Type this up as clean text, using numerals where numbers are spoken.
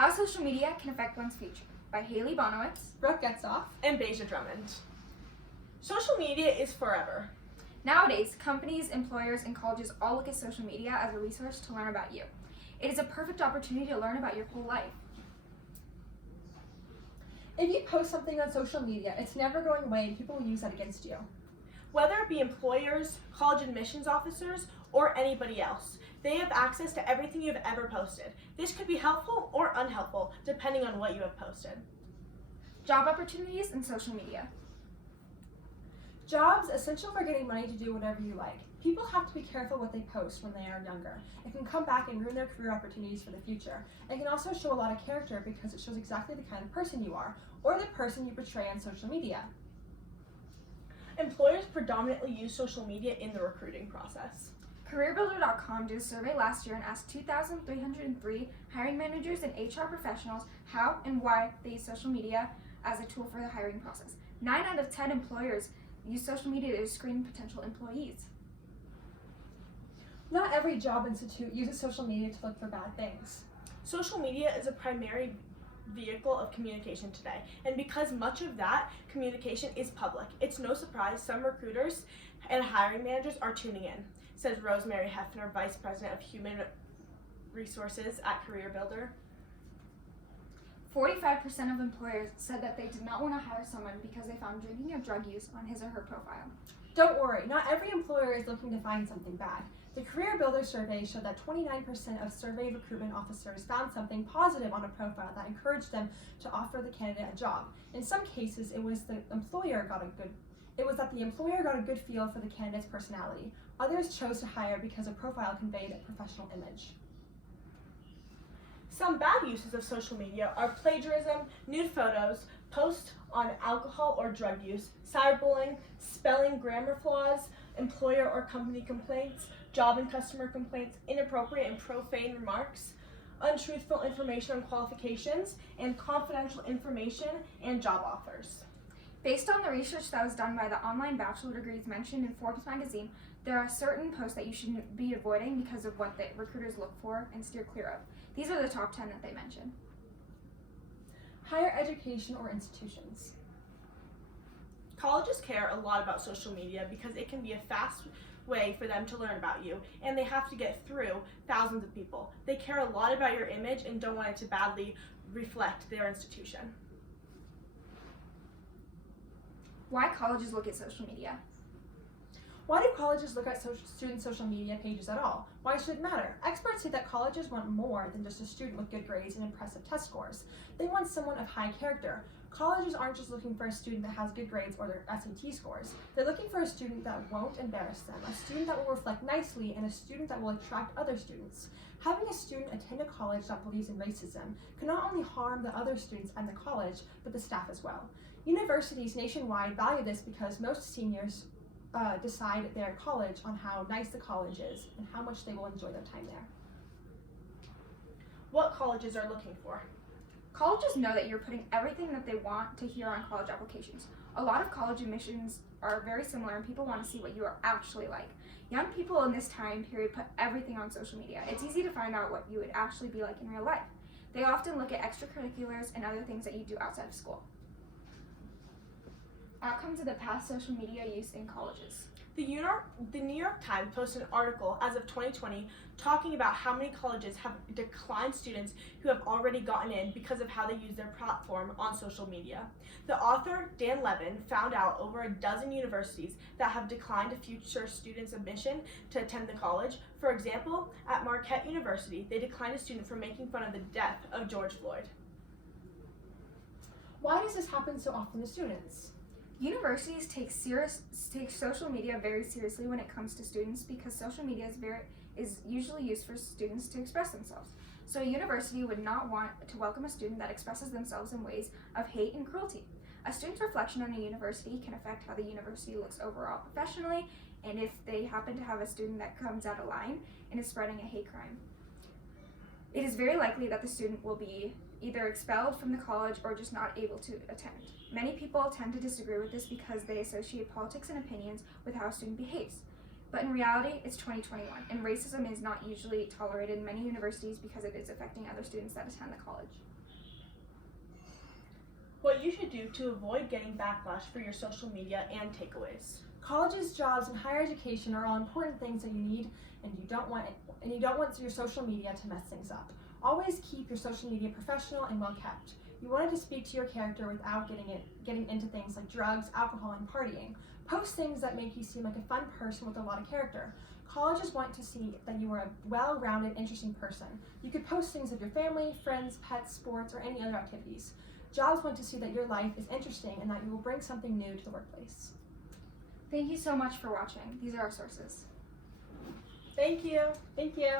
How Social Media Can Affect One's Future by Bonewitz, Brooke Getzoff, and Beija Drummond. Social media is forever. Nowadays, companies, employers, and colleges all look at social media as a resource to learn about you. It is a perfect opportunity to learn about your whole life. If you post something on social media, it's never going away and people will use that against you. Whether it be employers, college admissions officers, or anybody else, they have access to everything you've ever posted. This could be helpful or unhelpful, depending on what you have posted. Job opportunities and social media. Jobs, essential for getting money to do whatever you like. People have to be careful what they post when they are younger. It can come back and ruin their career opportunities for the future. It can also show a lot of character because it shows exactly the kind of person you are, or the person you portray on social media. Employers predominantly use social media in the recruiting process. CareerBuilder.com did a survey last year and asked 2,303 hiring managers and HR professionals how and why they use social media as a tool for the hiring process. 9 out of 10 employers use social media to screen potential employees. Not every job institute uses social media to look for bad things. Social media is a primary vehicle of communication today, and because much of that communication is public, it's no surprise some recruiters and hiring managers are tuning in, says Rosemary Hefner, Vice President of Human Resources at CareerBuilder. 45% of employers said that they did not want to hire someone because they found drinking or drug use on his or her profile. Don't worry, not every employer is looking to find something bad. The Career Builder survey showed that 29% of surveyed recruitment officers found something positive on a profile that encouraged them to offer the candidate a job. In some cases, it was that the employer got a good feel for the candidate's personality. Others chose to hire because a profile conveyed a professional image. Some bad uses of social media are plagiarism, nude photos, posts on alcohol or drug use, cyberbullying, spelling, grammar flaws, employer or company complaints, job and customer complaints, inappropriate and profane remarks, untruthful information on qualifications, and confidential information and job offers. Based on the research that was done by the online bachelor degrees mentioned in Forbes magazine, there are certain posts that you should be avoiding because of what the recruiters look for and steer clear of. These are the top 10 that they mention. Higher education or institutions. Colleges care a lot about social media because it can be a fast way for them to learn about you, and they have to get through thousands of people. They care a lot about your image and don't want it to badly reflect their institution. Why colleges look at social media. Why do colleges look at student social media pages at all? Why should it matter? Experts say that colleges want more than just a student with good grades and impressive test scores. They want someone of high character. Colleges aren't just looking for a student that has good grades or their SAT scores. They're looking for a student that won't embarrass them, a student that will reflect nicely, and a student that will attract other students. Having a student attend a college that believes in racism can not only harm the other students and the college, but the staff as well. Universities nationwide value this because most seniors decide their college on how nice the college is and how much they will enjoy their time there. What colleges are looking for? Colleges know that you're putting everything that they want to hear on college applications. A lot of college admissions are very similar and people want to see what you are actually like. Young people in this time period put everything on social media. It's easy to find out what you would actually be like in real life. They often look at extracurriculars and other things that you do outside of school. Outcomes of the past social media use in colleges. The New York Times posted an article as of 2020 talking about how many colleges have declined students who have already gotten in because of how they use their platform on social media. The author, Dan Levin, found out over a dozen universities that have declined a future student's admission to attend the college. For example, at Marquette University, they declined a student for making fun of the death of George Floyd. Why does this happen so often to students? Universities take social media very seriously when it comes to students because social media is usually used for students to express themselves. So a university would not want to welcome a student that expresses themselves in ways of hate and cruelty. A student's reflection on a university can affect how the university looks overall professionally, and if they happen to have a student that comes out of line and is spreading a hate crime, it is very likely that the student will be either expelled from the college or just not able to attend. Many people tend to disagree with this because they associate politics and opinions with how a student behaves. But in reality, it's 2021, and racism is not usually tolerated in many universities because it is affecting other students that attend the college. What you should do to avoid getting backlash for your social media and takeaways. Colleges, jobs, and higher education are all important things that you need, and you don't want your social media to mess things up. Always keep your social media professional and well kept. You wanted to speak to your character without getting into things like drugs, alcohol, and partying. Post things that make you seem like a fun person with a lot of character. Colleges want to see that you are a well-rounded, interesting person. You could post things of your family, friends, pets, sports, or any other activities. Jobs want to see that your life is interesting and that you will bring something new to the workplace. Thank you so much for watching. These are our sources. Thank you. Thank you.